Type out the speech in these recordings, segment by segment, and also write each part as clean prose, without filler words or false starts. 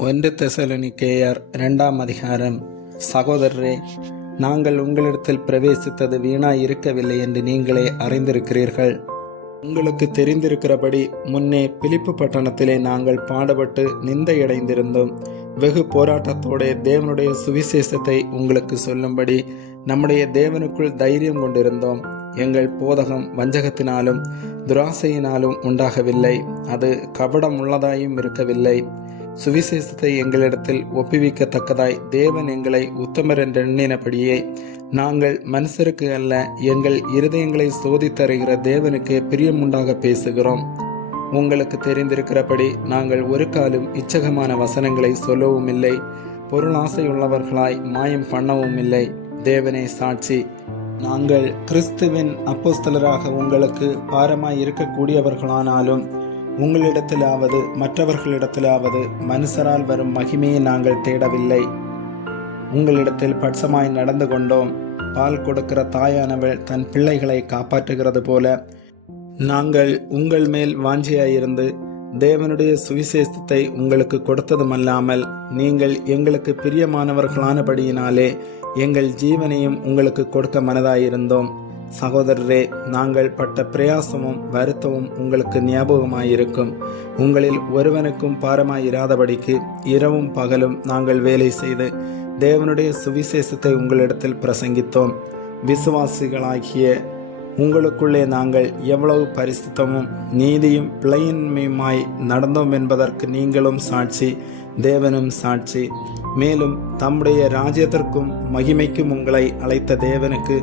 1 தெசலோனிக்கேயர் 2ஆம் அதிகாரம். சகோதரரே, நாங்கள் உங்களிடத்தில் பிரவேசித்தது வீணாய் இருக்கவில்லை என்று நீங்களே அறிந்திருக்கிறீர்கள். உங்களுக்கு தெரிந்திருக்கிறபடி முன்னே பிலிப்பு பட்டணத்திலே நாங்கள் பாடுபட்டு நிந்தையடைந்திருந்தோம். வெகு போராட்டத்தோടെ தேவனுடைய சுவிசேஷத்தை உங்களுக்கு சொல்லும்படி நம்முடைய தேவனுக்குள் தைரியம் கொண்டிருந்தோம். எங்கள் போதகம் வஞ்சகத்தினாலும் துராசையினாலும் உண்டாகவில்லை, அது கபடம் உள்ளதாயும் இருக்கவில்லை. சுவிசேஷத்தை எங்களிடத்தில் ஒப்புவிக்கத்தக்கதாய் தேவன் எங்களை உத்தமர் என்று எண்ணினபடியே நாங்கள் மனுஷருக்கு அல்ல, எங்கள் இருதயங்களை சோதித்தருகிற தேவனுக்கு பிரியமுண்டாக பேசுகிறோம். உங்களுக்கு தெரிந்திருக்கிறபடி நாங்கள் ஒரு காலம் இச்சகமான வசனங்களை சொல்லவும் இல்லை, பொருளாசையுள்ளவர்களாய் மாயம் பண்ணவும் இல்லை. தேவனே சாட்சி, நாங்கள் கிறிஸ்துவின் அப்போஸ்தலராக உங்களுக்கு பாரமாய் இருக்கக்கூடியவர்களானாலும் உங்களிடத்திலாவது மற்றவர்களிடத்திலாவது மனுஷரால் வரும் மகிமையை நாங்கள் தேடவில்லை. உங்களிடத்தில் பட்சமாய் நடந்து கொண்டோம். பால் கொடுக்கிற தாயானவள் தன் பிள்ளைகளை காப்பாற்றுகிறது போல நாங்கள் உங்கள் மேல் வாஞ்சியாயிருந்து தேவனுடைய சுவிசேஷத்தை உங்களுக்கு கொடுத்ததுமல்லாமல் நீங்கள் எங்களுக்கு பிரியமானவர்களானபடியினாலே எங்கள் ஜீவனையும் உங்களுக்கு கொடுக்க மனதாயிருந்தோம். சகோதரரே, நாங்கள் பட்ட பிரயாசமும் வருத்தமும் உங்களுக்கு ஞாபகமாயிருக்கும். உங்களில் ஒருவனுக்கும் பாரமாயிராதபடிக்கு இரவும் பகலும் நாங்கள் வேலை செய்து தேவனுடைய சுவிசேஷத்தை உங்களிடத்தில் பிரசங்கித்தோம். விசுவாசிகளாகிய உங்களுக்குள்ளே நாங்கள் எவ்வளவு பரிசுத்தமும் நீதியும் பிழையின்மையுமாய் நடந்தோம் என்பதற்கு நீங்களும் சாட்சி, தேவனும் சாட்சி. மேலும் தம்முடைய ராஜ்யத்திற்கும் மகிமைக்கும் உங்களை அழைத்த தேவனுக்கு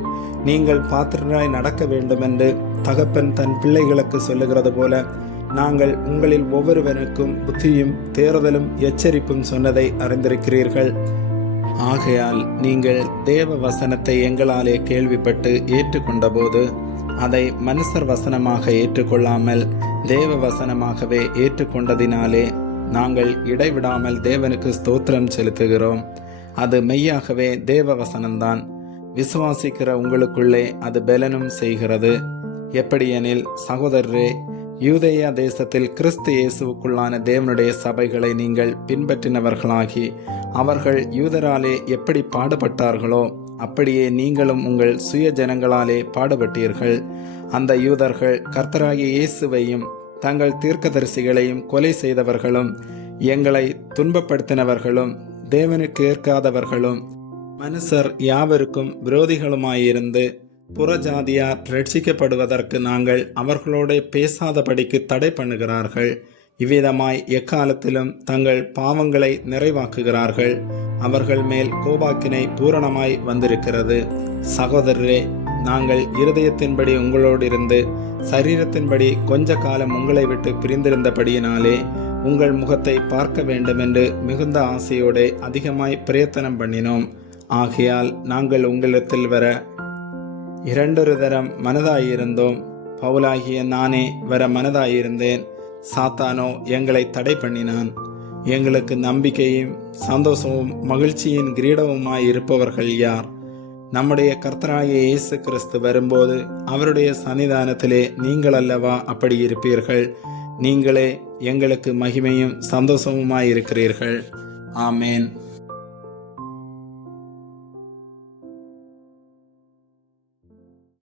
நீங்கள் பாத்திரராய் நடக்க வேண்டும் என்று தகப்பன் தன் பிள்ளைகளுக்கு சொல்லுகிறது போல நாங்கள் உங்களில் ஒவ்வொருவனுக்கும் புத்தியும் தேறுதலும் எச்சரிப்பும் சொன்னதை அறிந்திருக்கிறீர்கள். ஆகையால் நீங்கள் தேவ வசனத்தை எங்களாலே கேள்விப்பட்டு ஏற்றுக்கொண்ட போது அதை மனுஷர் வசனமாக ஏற்றுக்கொள்ளாமல் தேவ வசனமாகவே ஏற்றுக்கொண்டதினாலே நாங்கள் இடைவிடாமல் தேவனுக்கு ஸ்தோத்திரம் செலுத்துகிறோம். அது மெய்யாகவே தேவ வசனம்தான். விசுவாசிக்கிற உங்களுக்குள்ளே அது பலனும் செய்கிறது. எப்படியெனில், சகோதரரே, யூதேயா தேசத்தில் கிறிஸ்து இயேசுவுக்குள்ளான தேவனுடைய சபைகளை நீங்கள் பின்பற்றினவர்களாகி அவர்கள் யூதராலே எப்படி பாடுபட்டார்களோ அப்படியே நீங்களும் உங்கள் சுய ஜனங்களாலே பாடுபட்டீர்கள். அந்த யூதர்கள் கர்த்தராகிய இயேசுவையும் தங்கள் தீர்க்கதரிசிகளையும் கொலை செய்தவர்களும் எங்களை துன்பப்படுத்தினவர்களும் தேவனுக்கு ஏற்காதவர்களும் மனுஷர் யாவருக்கும் விரோதிகளுமாயிருந்து புறஜாதியார் ரட்சிக்கப்படுவதற்கு நாங்கள் அவர்களோட பேசாதபடிக்கு தடை பண்ணுகிறார்கள். இவ்விதமாய் எக்காலத்திலும் தங்கள் பாவங்களை நிறைவாக்குகிறார்கள். அவர்கள் மேல் கோபாக்கினை பூரணமாய் வந்திருக்கிறது. சகோதரரே, நாங்கள் இருதயத்தின்படி உங்களோடு இருந்து சரீரத்தின்படி கொஞ்ச காலம் உங்களை விட்டு பிரிந்திருந்தபடியினாலே உங்கள் முகத்தை பார்க்க வேண்டும் என்று மிகுந்த ஆசையோடு அதிகமாய் பிரயத்தனம் பண்ணினோம். ஆகையால் நாங்கள் உங்களிடத்தில் வர 2 தரம் மனதாயிருந்தோம். பவுலாகிய நானே வர மனதாயிருந்தேன். சாத்தானோ எங்களை தடை பண்ணினான். எங்களுக்கு நம்பிக்கையும் சந்தோஷமும் மகிழ்ச்சியின் கிரீடவுமாய் இருப்பவர்கள் யார்? நம்முடைய கர்த்தராகிய இயேசு கிறிஸ்து வரும்போது அவருடைய சன்னிதானத்திலே நீங்கள் அல்லவா அப்படி இருப்பீர்கள்? நீங்களே எங்களுக்கு மகிமையும் சந்தோஷமுமாயிருக்கிறீர்கள். ஆமேன்.